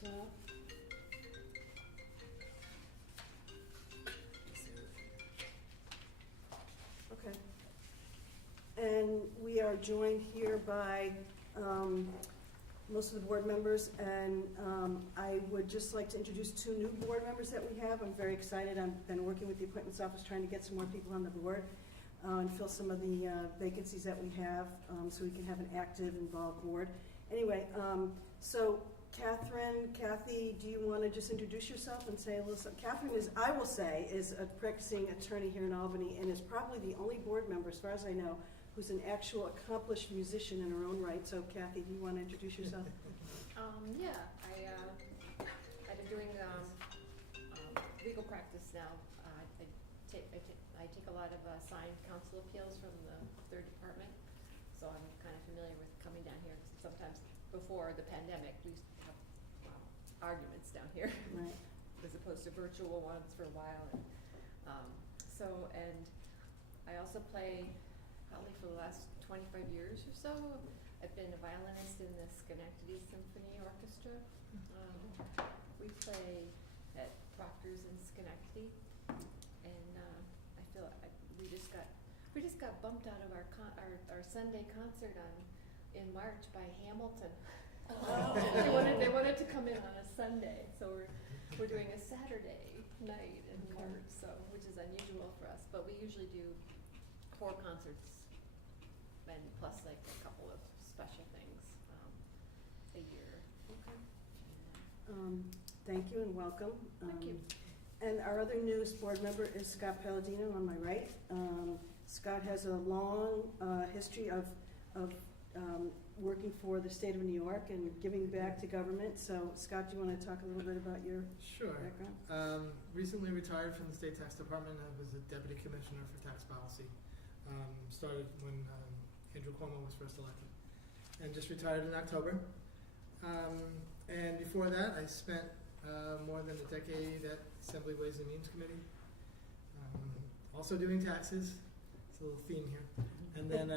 this up. Okay. And we are joined here by most of the board members, and I would just like to introduce two new board members that we have. I'm very excited. I've been working with the appointments office trying to get some more people on the board and fill some of the vacancies that we have so we can have an active, involved board. Anyway, so Kathy, do you want to just introduce yourself and say a little something? Catherine is, I will say, is a practicing attorney here in Albany and is probably the only board member, as far as I know, who's an actual accomplished musician in her own right. So Kathy, do you want to introduce yourself? Yeah, I've been doing legal practice now. I take a lot of signed counsel appeals from the third department, so I'm kind of familiar with coming down here. Sometimes before the pandemic, we used to have arguments down here, Right. as opposed to virtual ones for a while. And and I also play probably for the last 25 years or so. I've been a violinist in the Schenectady Symphony Orchestra. We play at Proctor's in Schenectady, and I feel we just got bumped out of our Sunday concert in March by Hamilton. They wanted to come in on a Sunday, so we're doing a Saturday night in March, so which is unusual for us. But we usually do 4 concerts, and plus like a couple of special things a year. Okay. Thank you and welcome. Thank you. And our other newest board member is Scott Palladino on my right. Scott has a long history of working for the state of New York and giving back to government. So Scott, do you want to talk a little bit about your background? Recently retired from the state tax department. I was a deputy commissioner for tax policy. Started when Andrew Cuomo was first elected, and just retired in October. And before that, I spent more than a decade at Assembly Ways and Means Committee, also doing taxes. It's a little theme here. And then,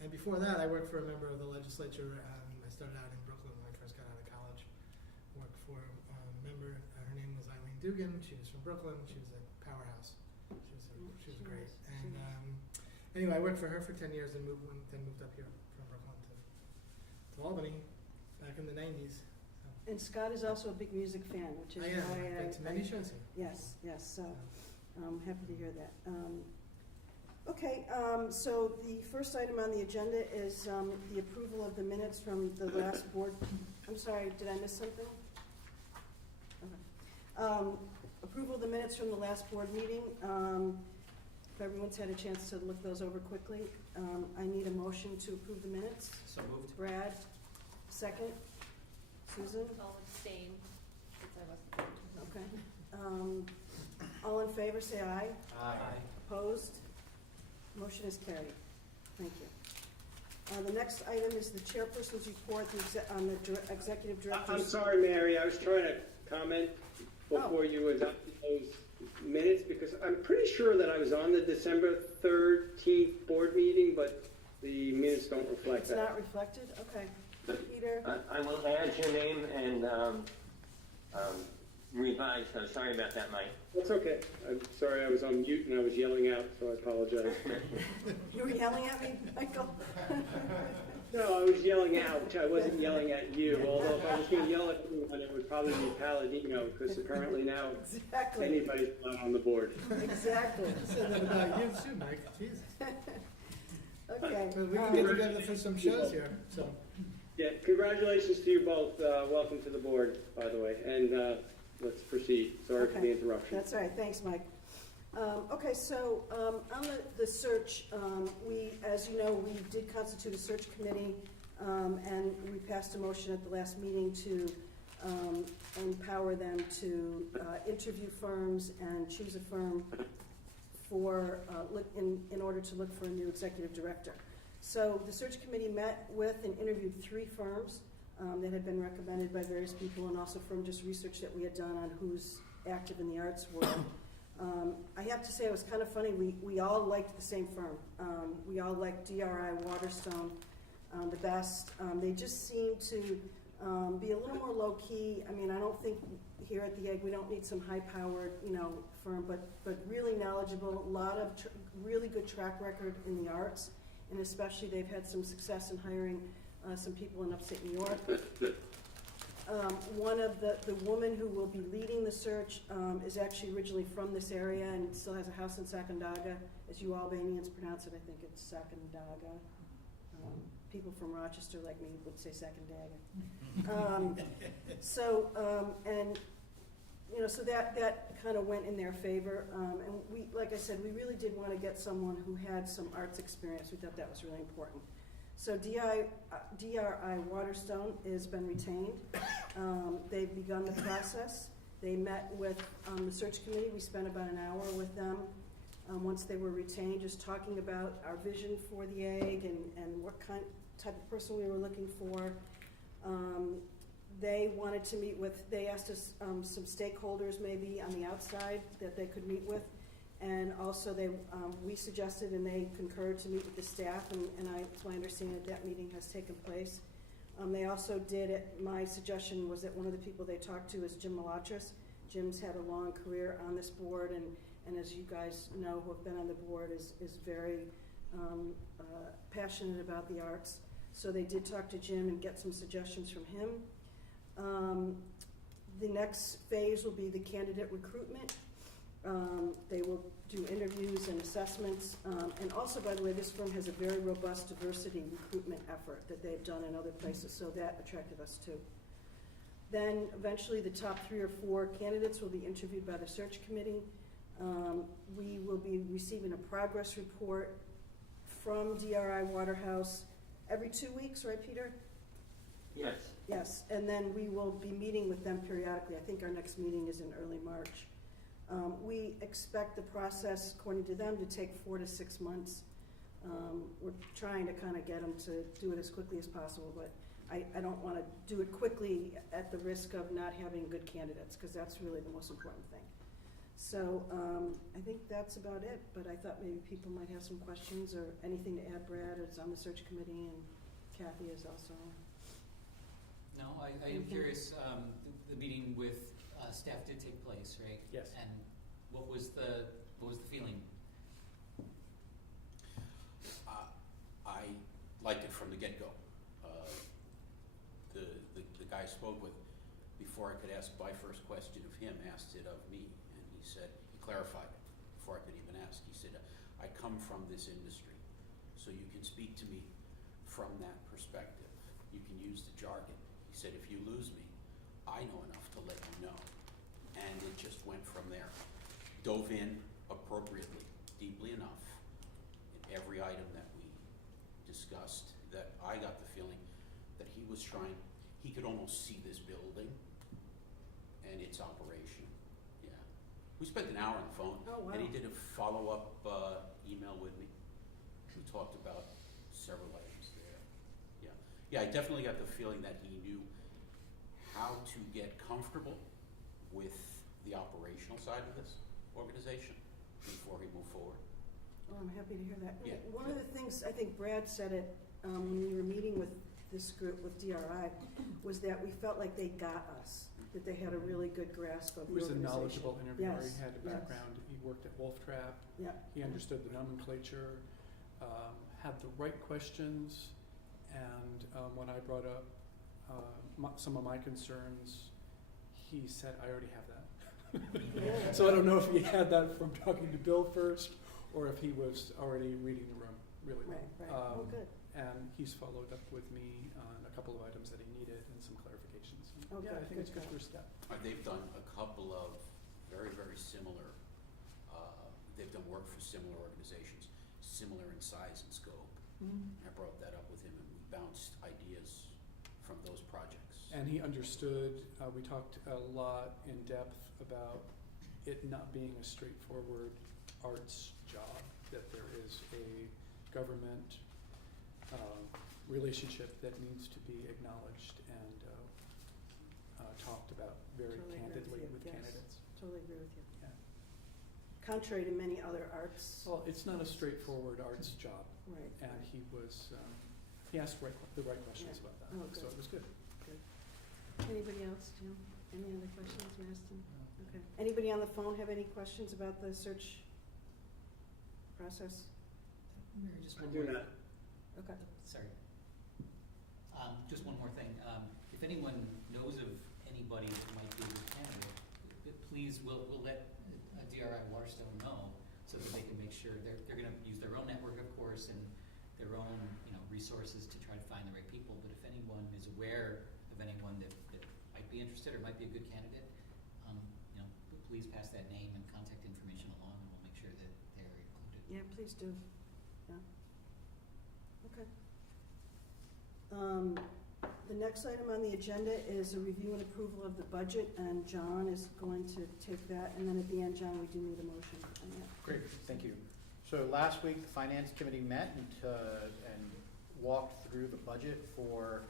and before that, I worked for a member of the legislature. I started out in Brooklyn when I first got out of college. Worked for a member. Her name was Eileen Dugan. She was from Brooklyn. She was a powerhouse. She was great. And anyway, I worked for her for 10 years and moved up here from Brooklyn to Albany back in the 90s. And Scott is also a big music fan, which is why I've been to many shows here. Yes. So I'm happy to hear that. Okay, so the first item on the agenda is the approval of the minutes from the last board. I'm sorry, did I miss something? Okay. Approval of the minutes from the last board meeting. If everyone's had a chance to look those over quickly, I need a motion to approve the minutes. So moved. Brad, second. Susan? I'll abstain since I wasn't. Okay. All in favor, say aye. Aye. Opposed? Motion is carried. Thank you. The next item is the chairperson's report on the executive director's. I'm sorry, Mary. I was trying to comment before you adopted those minutes because I'm pretty sure that I was on the December 13th board meeting, but the minutes don't reflect that. It's not reflected? Okay. Peter? I will add your name and revise. So sorry about that, Mike. That's okay. I'm sorry I was on mute and I was yelling out, so I apologize. You were yelling at me, Michael? No, I was yelling out. I wasn't yelling at you. Although if I was going to yell at anyone, it would probably be Palladino, because apparently now Exactly. anybody's not on the board. Exactly. Said that about you too, Mike. Jesus. Okay. But we can get together for some shows here. So. Yeah, congratulations to you both. Welcome to the board, by the way. And let's proceed. Sorry for the interruption. That's all right. Thanks, Mike. Okay, so on the search, as you know, we did constitute a search committee, and we passed a motion at the last meeting to empower them to interview firms and choose a firm for in order to look for a new executive director. So the search committee met with and interviewed 3 firms that had been recommended by various people, and also from just research that we had done on who's active in the arts world. I have to say it was kind of funny. We all liked the same firm. We all liked DRI Waterstone the best. They just seemed to be a little more low-key. I mean, I don't think here at the Egg, we don't need some high-powered, firm, but really knowledgeable, a lot of really good track record in the arts, and especially they've had some success in hiring some people in upstate New York. One of the woman who will be leading the search is actually originally from this area and still has a house in Sacandaga. As you Albanians pronounce it, I think it's Sacandaga. People from Rochester like me would say Sacandaga. So that kind of went in their favor. And we, like I said, we really did want to get someone who had some arts experience. We thought that was really important. So DRI Waterstone has been retained. They've begun the process. They met with the search committee. We spent about an hour with them once they were retained, just talking about our vision for the Egg and what type of person we were looking for. They wanted to meet with, they asked us some stakeholders maybe on the outside that they could meet with. And also we suggested and they concurred to meet with the staff, and it's my understanding that meeting has taken place. They also did it, my suggestion was that one of the people they talked to is Jim Malatras. Jim's had a long career on this board, and as you guys know who have been on the board, is very passionate about the arts. So they did talk to Jim and get some suggestions from him. The next phase will be the candidate recruitment. They will do interviews and assessments. And also, by the way, this firm has a very robust diversity recruitment effort that they've done in other places, so that attracted us too. Then eventually the top 3 or 4 candidates will be interviewed by the search committee. We will be receiving a progress report from DRI Waterhouse every 2 weeks, right, Peter? Yes. Yes, and then we will be meeting with them periodically. I think our next meeting is in early March. We expect the process, according to them, to take 4 to 6 months. We're trying to kind of get them to do it as quickly as possible, but I don't want to do it quickly at the risk of not having good candidates, because that's really the most important thing. So I think that's about it, but I thought maybe people might have some questions or anything to add. Brad is on the search committee, and Kathy is also. No, I am curious, the meeting with staff did take place, right? Yes. And what was the feeling? I liked it from the get-go. The guy I spoke with, before I could ask my first question of him, asked it of me, and he said, he clarified it before I could even ask. He said, I come from this industry, so you can speak to me from that perspective. You can use the jargon. He said, if you lose me, I know enough to let you know. And it just went from there. Dove in appropriately, deeply enough, in every item that we discussed, that I got the feeling that he was trying, he could almost see this building and its operation. Yeah. We spent an hour on the phone. Oh, wow. And he did a follow-up email with me. We talked about several items there. Yeah. Yeah, I definitely got the feeling that he knew how to get comfortable with the operational side of this organization before he moved forward. Oh, I'm happy to hear that. Yeah. One of the things, I think Brad said it when we were meeting with this group, with DRI, was that we felt like they got us, that they had a really good grasp of He the was a organization. knowledgeable interviewer. Yes, He had a yes. background. He worked at Wolf Trap. Yeah. He understood the nomenclature, had the right questions, and when I brought up some of my concerns, he said, I already have that. Yeah. So I don't know if he had that from talking to Bill first, or if he was already reading the room really well. Right, right. Oh, good. And he's followed up with me on a couple of items that he needed and some clarifications. Oh, Yeah, I good, think it's good, good first step. They've done a couple of very, very similar, they've done work for similar organizations, similar in size and scope. Mhm. I brought that up with him, and we bounced ideas from those projects. And he understood, we talked a lot in depth about it not being a straightforward arts job, that there is a government relationship that needs to be acknowledged and talked about very Totally agree candidly with you, with yes. candidates. Totally agree with you. Yeah. Contrary to many other arts. Well, it's not a straightforward arts job, Right. and he asked the right questions Yeah. about that, Oh, so good. it was good. Anybody else, Jim? Any other questions, Maston? Okay. Anybody on the phone have any questions about the search process? Mary, just I one do more. not. Okay. Sorry. Just one more thing. If anyone knows of anybody that might be a good candidate, please, we'll let DRI Waterstone know so that they can make sure they're going to use their own network, of course, and their own resources to try to find the right people. But if anyone is aware of anyone that might be interested or might be a good candidate, please pass that name and contact information along, and we'll make sure that they're included. Yeah, please do. Yeah. Okay. The next item on the agenda is a review and approval of the budget, and John is going to take that, and then at the end, John, we do need a motion on that. Great, thank you. So last week, the Finance Committee met and walked through the budget for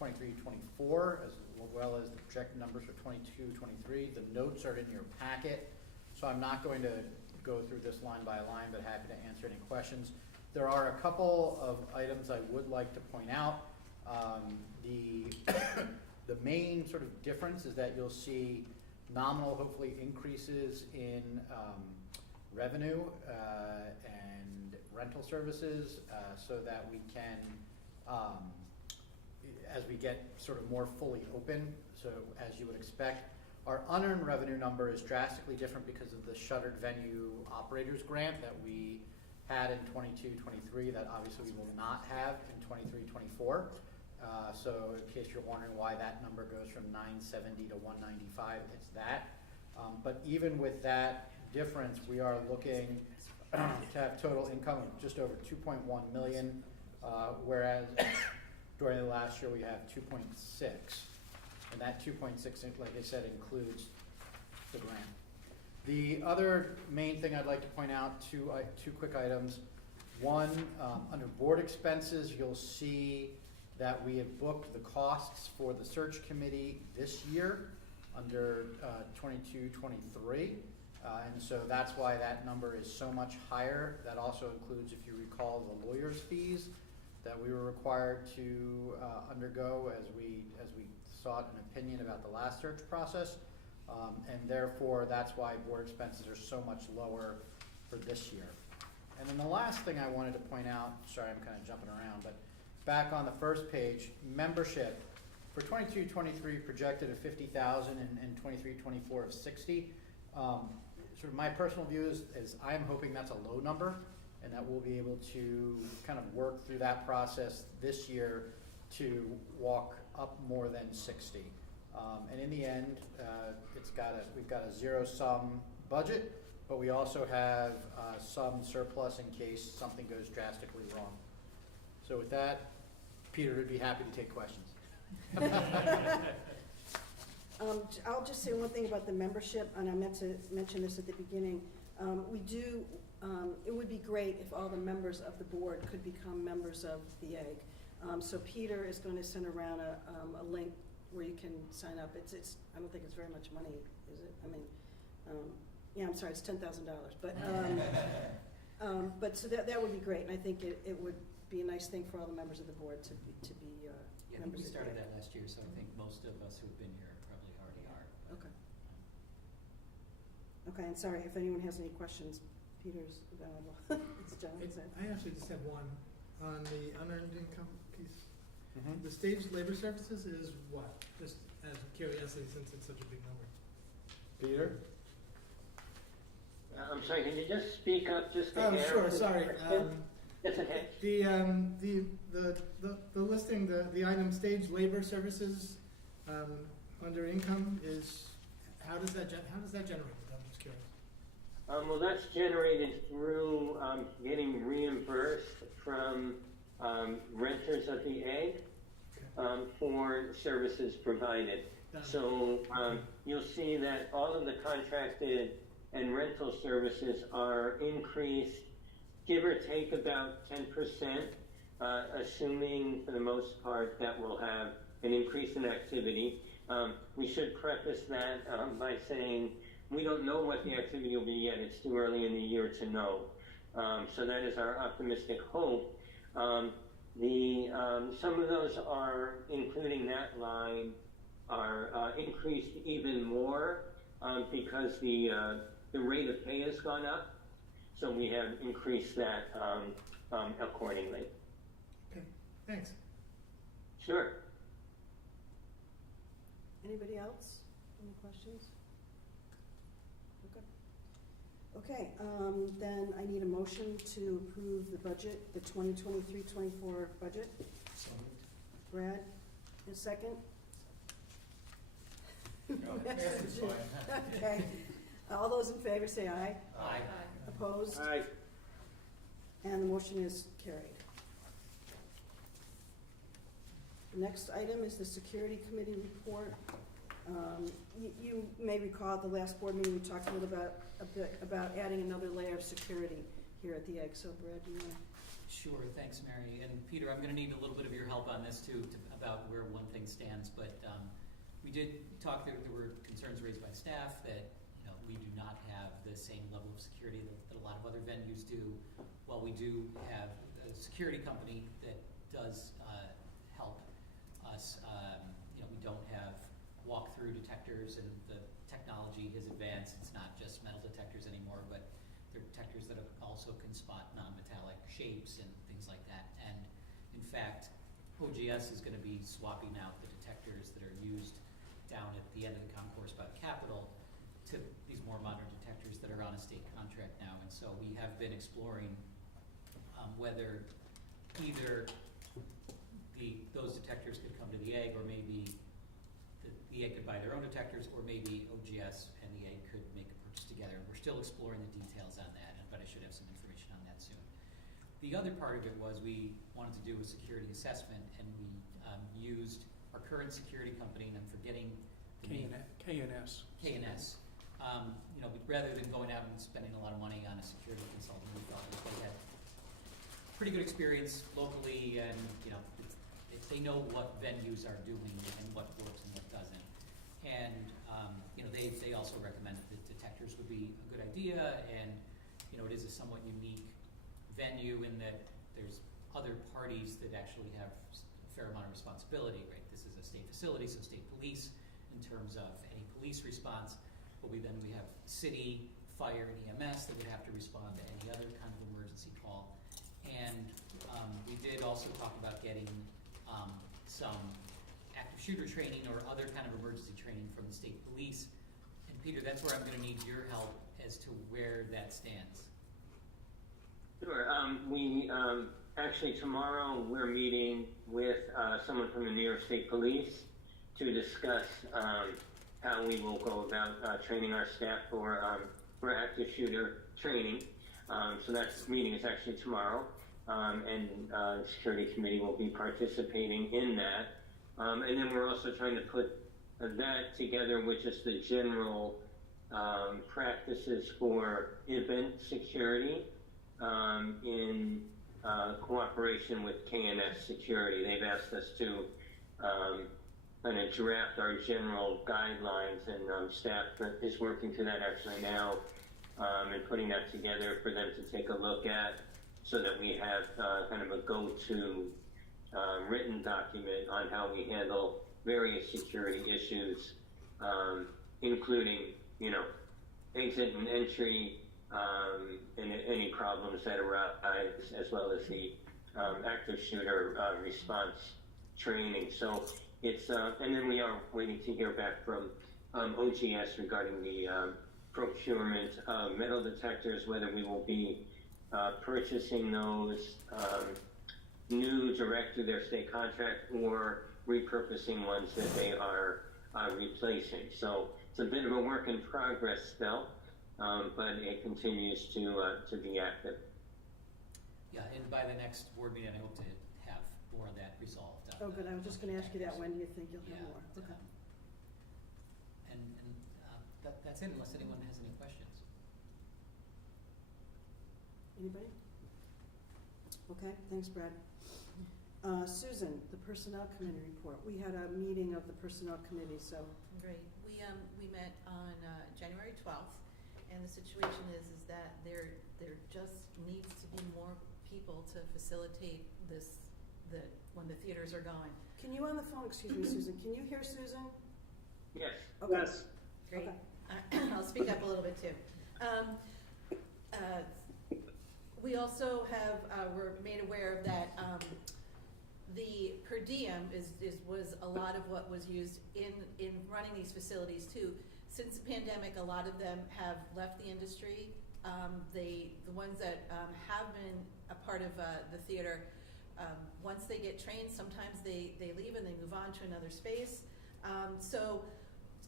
23-24, as well as the projected numbers for 22-23. The notes are in your packet, so I'm not going to go through this line by line, but happy to answer any questions. There are a couple of items I would like to point out. The main sort of difference is that you'll see nominal, hopefully, increases in revenue and rental services so that we can, as we get sort of more fully open, so as you would expect, our unearned revenue number is drastically different because of the shuttered venue operators grant that we had in 22-23 that obviously we will not have in 23-24. So in case you're wondering why that number goes from 970 to 195, it's that. But even with that difference, we are looking to have total income of just over 2.1 million, whereas during the last year we have 2.6. And that 2.6, like I said, includes the grant. The other main thing I'd like to point out, two quick items. One, under board expenses, you'll see that we have booked the costs for the search committee this year under 22-23. And so that's why that number is so much higher. That also includes, if you recall, the lawyer's fees that we were required to undergo as we sought an opinion about the last search process. And therefore, that's why board expenses are so much lower for this year. And then the last thing I wanted to point out, sorry, I'm kind of jumping around, but back on the first page, membership for 22-23 projected of 50,000 and 23-24 of 60. Sort of my personal view is I am hoping that's a low number, and that we'll be able to kind of work through that process this year to walk up more than 60. And in the end, we've got a zero-sum budget, but we also have some surplus in case something goes drastically wrong. So with that, Peter would be happy to take questions. I'll just say one thing about the membership, and I meant to mention this at the beginning. It would be great if all the members of the board could become members of the EGG. So Peter is going to send around a link where you can sign up. I don't think it's very much money, is it? I mean, yeah, I'm sorry, it's $10,000. But so that would be great, and I think it would be a nice thing for all the members of the board to be I think we members of the started EGG. that last year, so I think most of us who've been here probably already are. Okay. Okay, and sorry, if anyone has any questions, Peter's available. As John said. I actually just have one on the unearned income piece. Mm-hmm. The staged labor services is what? Just as a curiosity, since it's such a big number. Peter? I'm sorry, can you just speak up just Oh, a hair? sure, sorry. That's okay. The listing, the item staged labor services under income is, how does that generate? I'm just curious. Well, that's generated through getting reimbursed from renters of the egg for services provided. So you'll see that all of the contracted and rental services are increased, give or take about 10%, assuming for the most part that we'll have an increase in activity. We should preface that by saying we don't know what the activity will be yet. It's too early in the year to know. So that is our optimistic hope. Some of those are including that line are increased even more because the rate of pay has gone up. So we have increased that accordingly. Okay, thanks. Sure. Anybody else? Any questions? Okay, then I need a motion to approve the budget, the 2023-24 budget. So moved. Brad, a second? Okay, all those in favor say aye. Aye. Opposed? Aye. And the motion is carried. The next item is the Security Committee report. You may recall at the last board meeting, we talked a bit about adding another layer of security here at the Egg. So Brad, do you want to? Sure, thanks, Mary. And Peter, I'm gonna need a little bit of your help on this too, about where one thing stands, but, we did talk, there were concerns raised by staff that, you know, we do not have the same level of security that a lot of other venues do. While we do have a security company that does, help us, you know, we don't have walk-through detectors, and the technology has advanced. It's not just metal detectors anymore, but they're detectors that also can spot non-metallic shapes and things like that. And in fact, OGS is gonna be swapping out the detectors that are used down at the end of the concourse by the Capitol to these more modern detectors that are on a state contract now. And so we have been exploring whether either those detectors could come to the Egg, or maybe the Egg could buy their own detectors, or maybe OGS and the Egg could make a purchase together. We're still exploring the details on that, but I should have some information on that soon. The other part of it was we wanted to do a security assessment, and we used our current security company, and I'm forgetting the name. K&S. K&S. You know, but rather than going out and spending a lot of money on a security consultant, we thought that they had pretty good experience locally, and, you know, they know what venues are doing and what works and what doesn't. And, you know, they also recommended that detectors would be a good idea, and, you know, it is a somewhat unique venue in that there's other parties that actually have a fair amount of responsibility, right? This is a state facility, so state police in terms of any police response, but we have city, fire, and EMS that would have to respond to any other kind of emergency call. And we did also talk about getting some active shooter training or other kind of emergency training from the state police. And Peter, that's where I'm gonna need your help as to where that stands. Sure. We actually tomorrow we're meeting with someone from the New York State Police to discuss how we will go about training our staff for active shooter training. So that meeting is actually tomorrow, and the Security Committee will be participating in that. And then we're also trying to put that together with just the general practices for event security in cooperation with K&S Security. They've asked us to kind of draft our general guidelines, and staff is working to that actually now, and putting that together for them to take a look at, so that we have kind of a go-to written document on how we handle various security issues, including, you know, exit and entry, and any problems that arise, as well as the active shooter response training. So it's, and then we are waiting to hear back from OGS regarding the procurement of metal detectors, whether we will be purchasing those new direct to their state contract, or repurposing ones that they are replacing. So it's a bit of a work in progress still, but it continues to be active. Yeah, and by the next board meeting, I hope to have more of that resolved. Oh, good. I was just going to ask you that. When do you think you'll have Yeah, more? Okay. And that's it, unless anyone has any questions. Anybody? Okay, thanks, Brad. Susan, the Personnel Committee report. We had a meeting of the Personnel Committee, so. Great. We met on January 12th, and the situation is that there just needs to be more people to facilitate this, when the theaters are going. Can you on the phone, excuse me, Susan, can you hear Susan? Yes. Okay. Yes. Great. Okay. I'll speak up a little bit too. We also have, were made aware of that, the per diem was a lot of what was used in running these facilities too. Since the pandemic, a lot of them have left the industry. The ones that have been a part of the theater, once they get trained, sometimes they leave and they move on to another space. So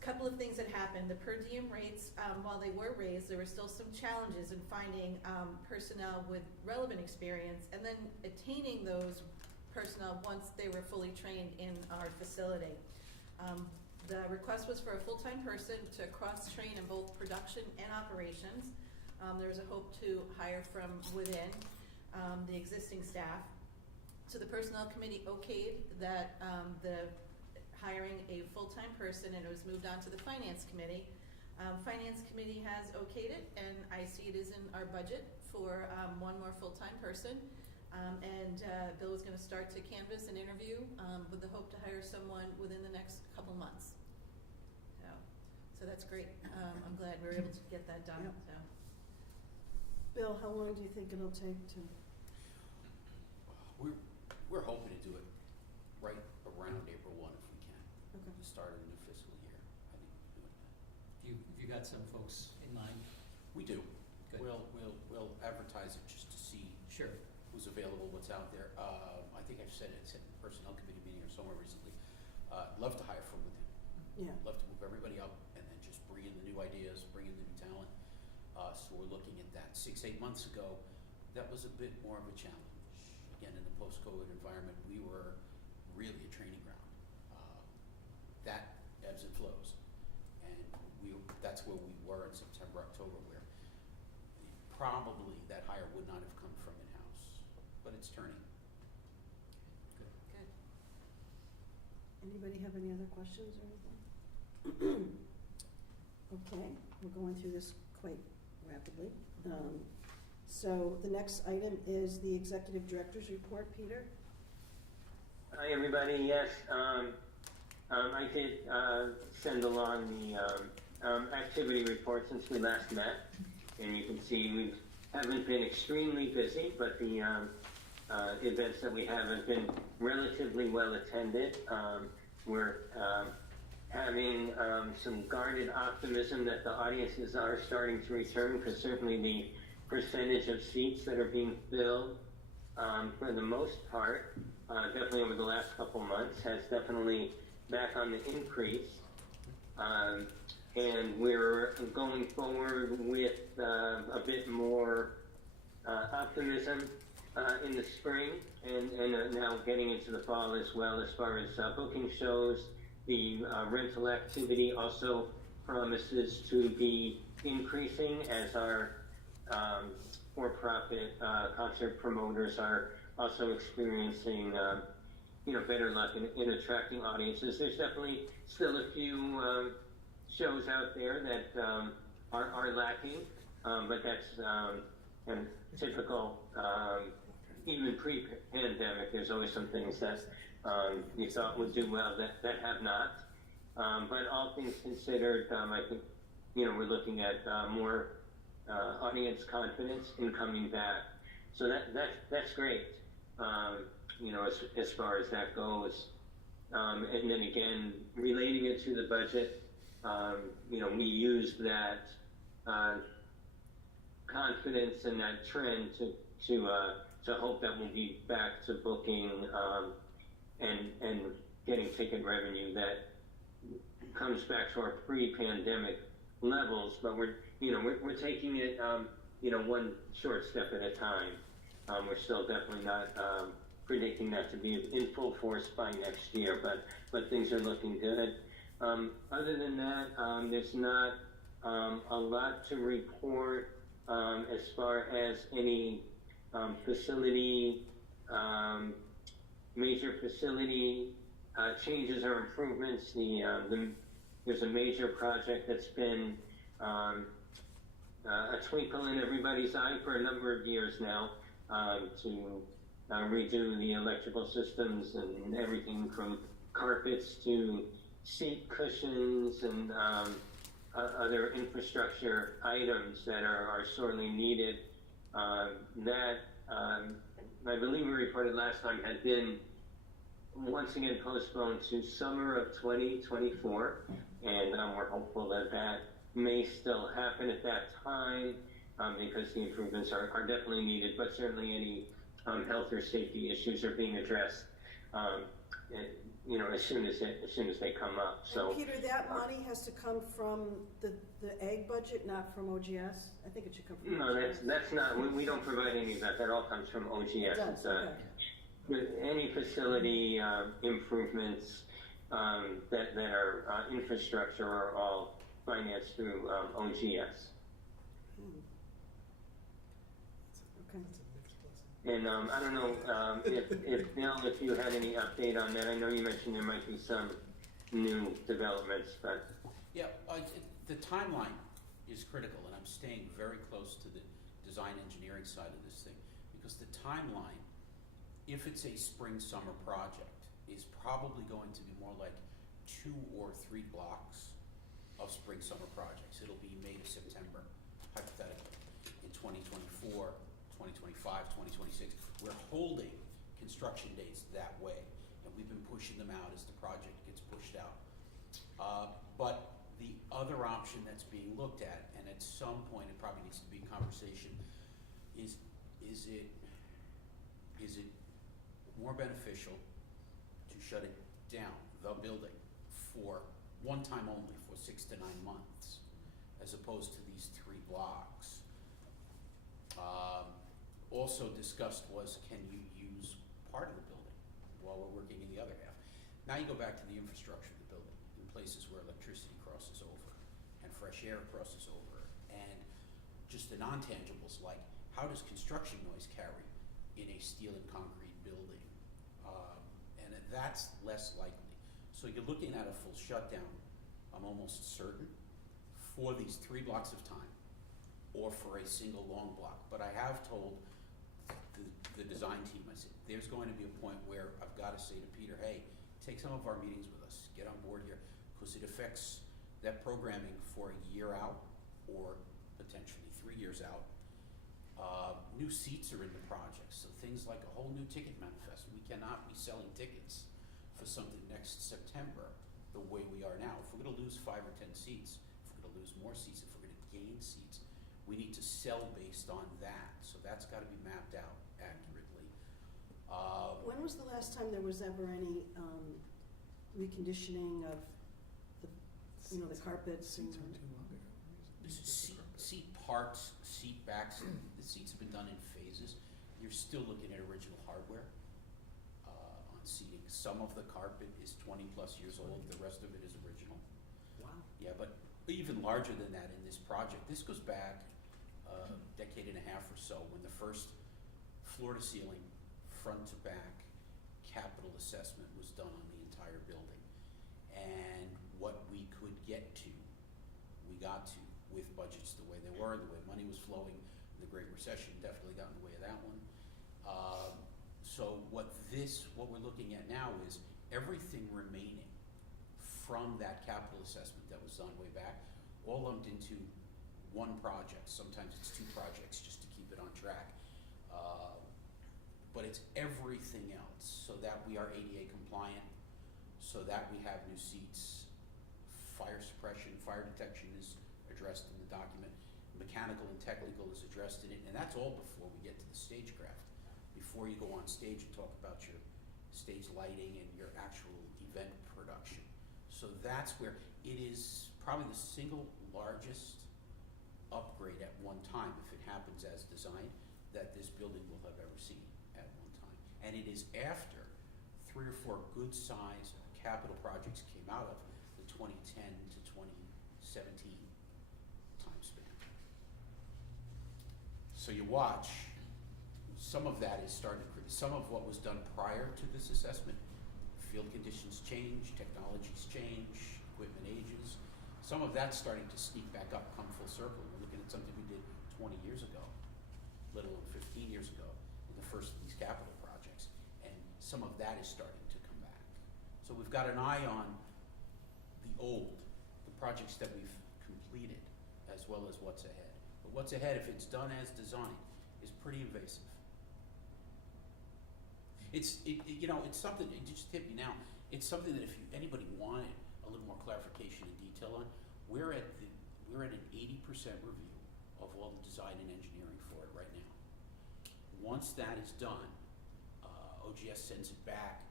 a couple of things that happened. The per diem rates, while they were raised, there were still some challenges in finding personnel with relevant experience and then attaining those personnel once they were fully trained in our facility. The request was for a full-time person to cross-train in both production and operations. There's a hope to hire from within the existing staff. So the Personnel Committee okayed that the hiring a full-time person, and it was moved on to the Finance Committee. Finance Committee has okayed it, and I see it is in our budget for one more full-time person. Bill is going to start to canvass and interview with the hope to hire someone within the next couple months. So that's great. I'm glad we were able to get that done. Yep. So. Bill, how long do you think it'll take to? We're hoping to do it right around April 1 if we can. Okay. The start of the new fiscal year. I think we can do it then. Have you got some folks in mind? We do. Good. We'll advertise it just to see Sure. who's available, what's out there. I think I've said it at the Personnel Committee meeting or somewhere recently. Love to hire from within. Yeah. Love to move everybody up and then just bring in the new ideas, bring in the new talent. So we're looking at that. 6-8 months ago, that was a bit more of a challenge. Again, in the post-COVID environment, we were really a training ground. That ebbs and flows. And that's where we were in September, October, where probably that hire would not have come from in-house. But it's turning. Good. Anybody have any other questions or anything? Okay, we're going through this quite rapidly. So the next item is the Executive Director's Report. Peter? Hi, everybody. Yes, I did send along the activity report since we last met, and you can see we haven't been extremely busy, but the events that we have been relatively well attended. We're having some guarded optimism that the audiences are starting to return, because certainly the percentage of seats that are being filled, for the most part, definitely over the last couple months, has definitely back on the increase. And we're going forward with a bit more optimism in the spring, and now getting into the fall as well, as far as booking shows. The rental activity also promises to be increasing as our for-profit concert promoters are also experiencing better luck in attracting audiences. There's definitely still a few shows out there that are lacking, but that's typical. Even pre-pandemic, there's always some things that you thought would do well that have not. But all things considered, I think we're looking at more audience confidence in coming back. So that's great. As far as that goes. And then again, relating it to the budget, we use that confidence and that trend to hope that we'll be back to booking and getting ticket revenue that comes back to our pre-pandemic levels. But we're taking it one short step at a time. We're still definitely not predicting that to be in full force by next year, but things are looking good. Other than that, there's not a lot to report as far as any major facility changes or improvements. There's a major project that's been a twinkle in everybody's eye for a number of years now, to redo the electrical systems and everything from carpets to seat cushions and other infrastructure items that are sorely needed. That I believe we reported last time had been once again postponed to summer of 2024, and we're hopeful that that may still happen at that time because the improvements are definitely needed, but certainly any health or safety issues are being addressed as soon as they come up. So And Peter, that money has to come from the ag budget, not from OGS? I think it should come from no, OGS. that's not. We don't provide any of that. That all comes from OGS. It does, It's, okay. with any facility improvements that are infrastructure are all financed through OGS. Hmm. Okay. That's a mixed blessing. And I don't know if Bill, if you had any update on that. I know you mentioned there might be some new developments, but Yeah, the timeline is critical, and I'm staying very close to the design engineering side of this thing, because the timeline, if it's a spring-summer project, is probably going to be more like 2 or 3 blocks of spring-summer projects. It'll be May to September, hypothetically, in 2024, 2025, 2026. We're holding construction dates that way, and we've been pushing them out as the project gets pushed out. But the other option that's being looked at, and at some point it probably needs to be a conversation, is it more beneficial to shut it down, the building, for one time only, for 6 to 9 months, as opposed to these 3 blocks? Also discussed was, can you use part of the building while we're working in the other half? Now you go back to the infrastructure of the building, in places where electricity crosses over, and fresh air crosses over, and just the non-tangibles, like how does construction noise carry in a steel and concrete building? And that's less likely. So you're looking at a full shutdown, I'm almost certain, for these 3 blocks of time, or for a single long block. But I have told the design team, I said, there's going to be a point where I've got to say to Peter, hey, take some of our meetings with us, get on board here, because it affects that programming for a year out, or potentially 3 years out. New seats are in the project, so things like a whole new ticket manifest. We cannot be selling tickets for something next September the way we are now. If we're going to lose 5 or 10 seats, if we're going to lose more seats, if we're going to gain seats, we need to sell based on that. So that's got to be mapped out accurately. When was the last time there was ever any reconditioning of the carpets and? Seats aren't too long ago. Seat parts, seat backs, the seats have been done in phases. You're still looking at original hardware on seating. Some of the carpet is 20 plus years old, the rest of it is original. Wow. Yeah, but even larger than that in this project, this goes back a decade and a half or so, when the first floor to ceiling, front to back capital assessment was done on the entire building. And what we could get to, we got to, with budgets the way they were, the way money was flowing. The Great Recession definitely got in the way of that one. So what we're looking at now is everything remaining from that capital assessment that was done way back, all lumped into one project. Sometimes it's 2 projects just to keep it on track. But it's everything else, so that we are ADA compliant, so that we have new seats, fire suppression, fire detection is addressed in the document, mechanical and technical is addressed in it, and that's all before we get to the stagecraft, before you go on stage and talk about your stage lighting and your actual event production. So that's where it is probably the single largest upgrade at one time, if it happens as designed, that this building will have ever seen at one time. And it is after 3 or 4 good size capital projects came out of the 2010 to 2017 time span. So you watch, some of that is starting to, some of what was done prior to this assessment, field conditions change, technologies change, equipment ages. Some of that's starting to sneak back up, come full circle. We're looking at something we did 20 years ago, little over 15 years ago, in the first of these capital projects. And some of that is starting to come back. So we've got an eye on old, the projects that we've completed, as well as what's ahead. But what's ahead, if it's done as designed, is pretty invasive. It's something, it just hit me now, it's something that if anybody wanted a little more clarification and detail on, we're at an 80% review of all the design and engineering for it right now. Once that is done, OGS sends it back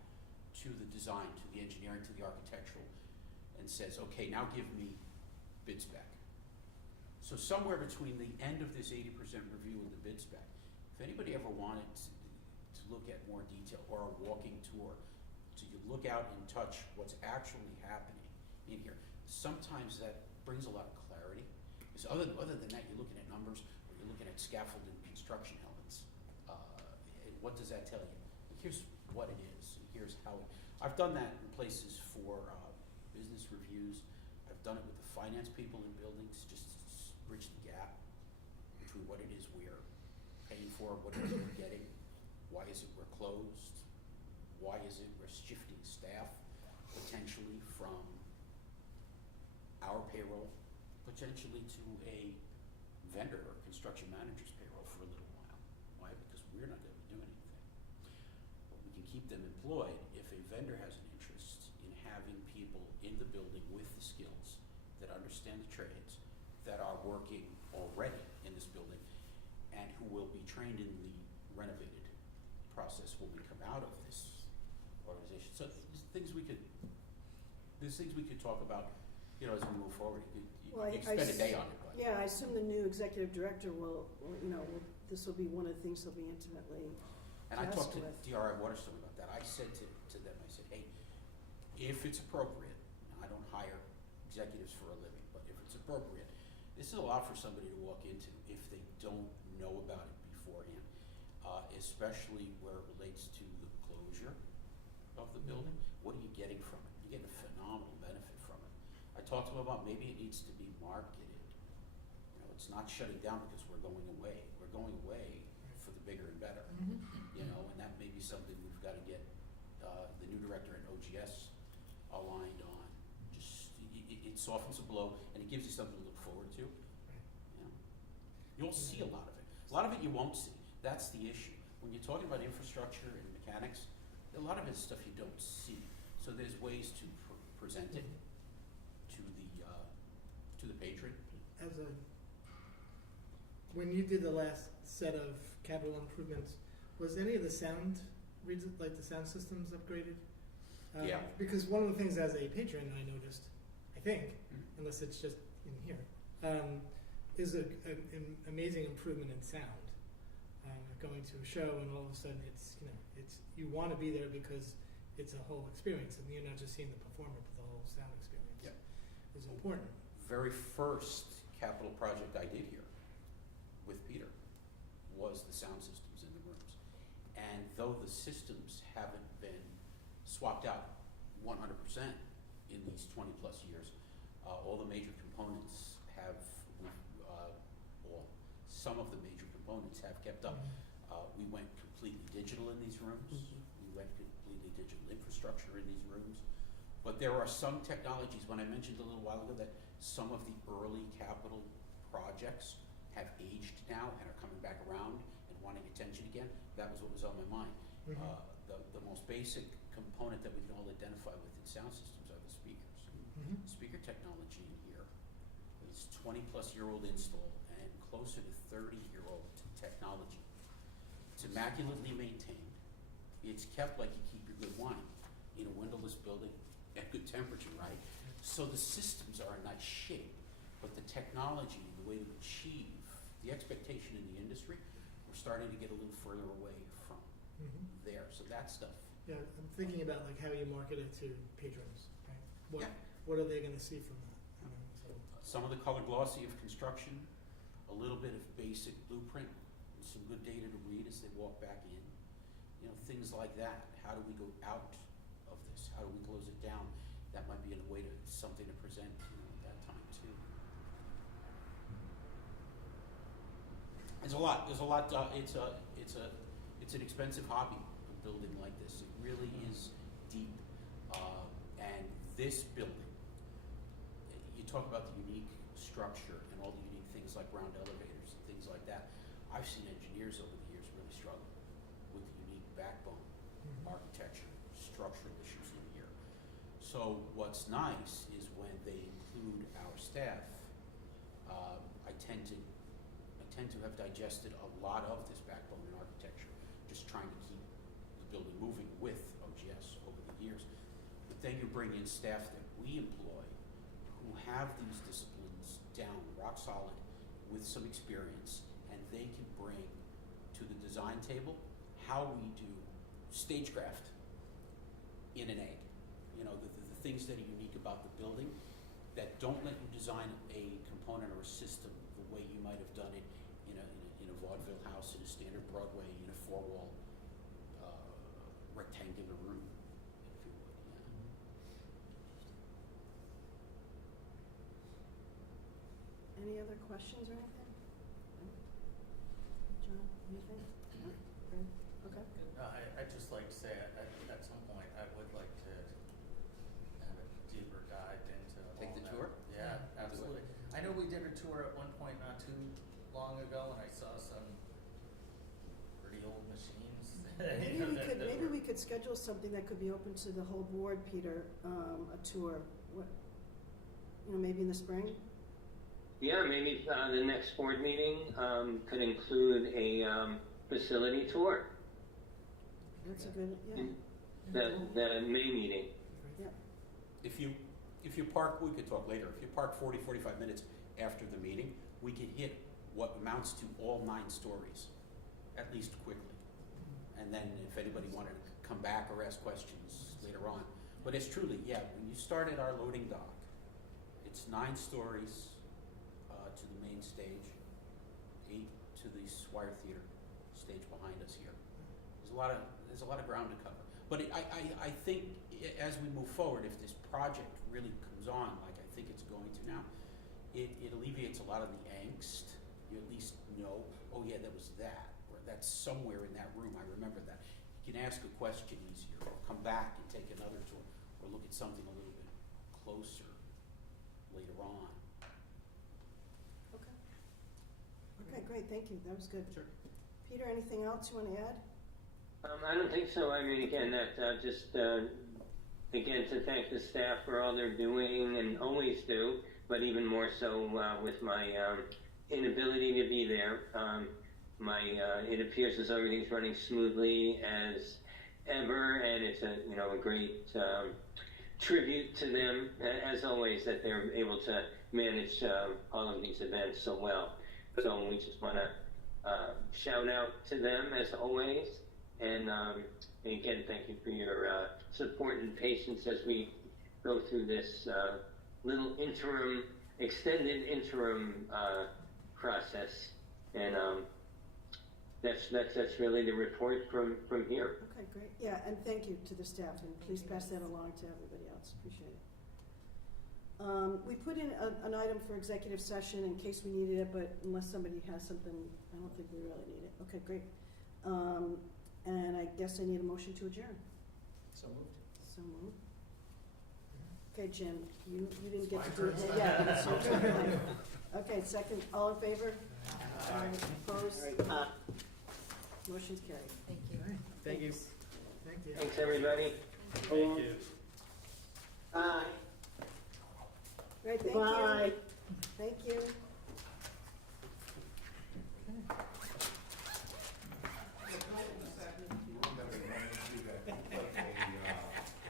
to the design, to the engineering, to the architectural, and says, okay, now give me bid spec. So somewhere between the end of this 80% review and the bid spec, if anybody ever wanted to look at more detail or a walking tour, so you look out and touch what's actually happening in here, sometimes that brings a lot of clarity. Because other than that, you're looking at numbers, or you're looking at scaffold and construction elements. And what does that tell you? Here's what it is, and here's how it, I've done that in places for business reviews. I've done it with the finance people in buildings, just to bridge the gap between what it is we're paying for, what it is we're getting, why is it we're closed, why is it we're shifting staff potentially from our payroll potentially to a vendor or construction manager's payroll for a little while. Why? Because we're not going to do anything. But we can keep them employed if a vendor has an interest in having people in the building with the skills that understand the trades, that are working already in this building, and who will be trained in the renovated process when we come out of this organization. So there's things we could talk about, as we move forward. You could spend a day on it. But. Yeah, I assume the new executive director will this will be one of the things he'll be intimately And I talked to with. DRI Waterstone about that. I said to them, I said, hey, if it's appropriate, I don't hire executives for a living, but if it's appropriate, this is a lot for somebody to walk into if they don't know about it beforehand, especially where it relates to the closure of the building. What are you getting from it? You're getting a phenomenal benefit from it. I talked to them about maybe it needs to be marketed. It's not shutting down because we're going away. We're going away for the bigger and better. And that may be something we've got to get the new director at OGS aligned on. Just it softens the blow and it gives you something to look forward to. You'll see a lot of it. A lot of it you won't see. That's the issue. When you're talking about infrastructure and mechanics, a lot of it is stuff you don't see. So there's ways to present it to the patron. When you did the last set of capital improvements, was any of the sound, like the sound systems upgraded? Yeah. Because one of the things as a patron I noticed, I think, unless it's just in here, is an amazing improvement in sound. Going to a show and all of a sudden it's you want to be there because it's a whole experience and you're not just seeing the performer but the whole sound experience. Yep. Is important. Very first capital project I did here with Peter was the sound systems in the rooms. And though the systems haven't been swapped out 100% in these 20 plus years, all the major components have, some of the major components have kept up. We went completely digital in these rooms. We went completely digital infrastructure in these rooms. But there are some technologies, when I mentioned a little while ago that some of the early capital projects have aged now and are coming back around and wanting attention again, that was what was on my mind. The most basic component that we can all identify within sound systems are the speakers. Speaker technology in here is 20-plus-year-old install and closer to 30-year-old technology. It's immaculately maintained. It's kept like you keep your good wine in a windowless building at good temperature, right? So the systems are in nice shape, but the technology, the way to achieve the expectation in the industry, we're starting to get a little further away from there. So that stuff. Yeah, I'm thinking about like how you market it to patrons, right? What are they going to see from that? Some of the color glossy of construction, a little bit of basic blueprint, and some good data to read as they walk back in. Things like that. How do we go out of this? How do we close it down? That might be a way to something to present at that time too. There's a lot. It's an expensive hobby, a building like this. It really is deep. And this building talk about the unique structure and all the unique things like round elevators and things like that. I've seen engineers over the years really struggle with the unique backbone, architecture, structural issues in here. So what's nice is when they include our staff, I tend to have digested a lot of this backbone in architecture, just trying to keep the building moving with OGS over the years. But then you bring in staff that we employ who have these disciplines down rock solid with some experience, and they can bring to the design table how we do stagecraft in an egg. You know, the things that are unique about the building that don't let you design a component or a system the way you might have done it in a vaudeville house, in a standard Broadway, in a four-wall rectangular room, if you would. Yeah. Any other questions or anything? No? John, anything? No? Fran? Okay. I'd just like to say, at some point, I would like to have a deeper dive into Take all the that. tour? Yeah, absolutely. I know we did a tour at one point not too long ago, and I saw some pretty old machines. Maybe we could schedule something that could be open to the whole board, Peter, a tour. What, maybe in the spring? Yeah, maybe the next board meeting could include a facility tour. That's a good, yeah. The May meeting. Yeah. If you park, we could talk later, if you park 40, 45 minutes after the meeting, we can hit what amounts to all 9 stories, at least quickly. And then if anybody wanted to come back or ask questions later on. But it's truly, yeah, when you start at our loading dock, it's 9 stories to the main stage, 8 to the Swire Theater stage behind us here. There's a lot of ground to cover. But I think as we move forward, if this project really comes on, like I think it's going to now, it alleviates a lot of the angst. You at least know, oh yeah, that was that, or that's somewhere in that room, I remember that. You can ask a question easier, or come back and take another tour, or look at something a little bit closer later on. Okay. Okay, great, thank you, that was good. Sure. Peter, anything else you want to add? I don't think so. I mean, again, again, to thank the staff for all they're doing and always do, but even more so with my inability to be there. It appears as though everything's running smoothly as ever, and it's a great tribute to them, as always, that they're able to manage all of these events so well. So we just want to shout out to them as always. And again, thank you for your support and patience as we go through this little extended interim process. And that's really the report from here. Okay, great. Yeah, and thank you to the staff, and please pass that along to everybody else. Appreciate it. We put in an item for executive session in case we needed it, but unless somebody has something, I don't think we really need it. Okay, great. And I guess I need a motion to adjourn. So moved. So moved. Okay, Jim, you didn't get My to do it. turn. Yeah, it's your turn. Okay, second, all in favor? Opposed? Motion's carried. Thank you. Thank you. Thank you. Thanks, everybody. Thank you. Great, thank you. Thank you.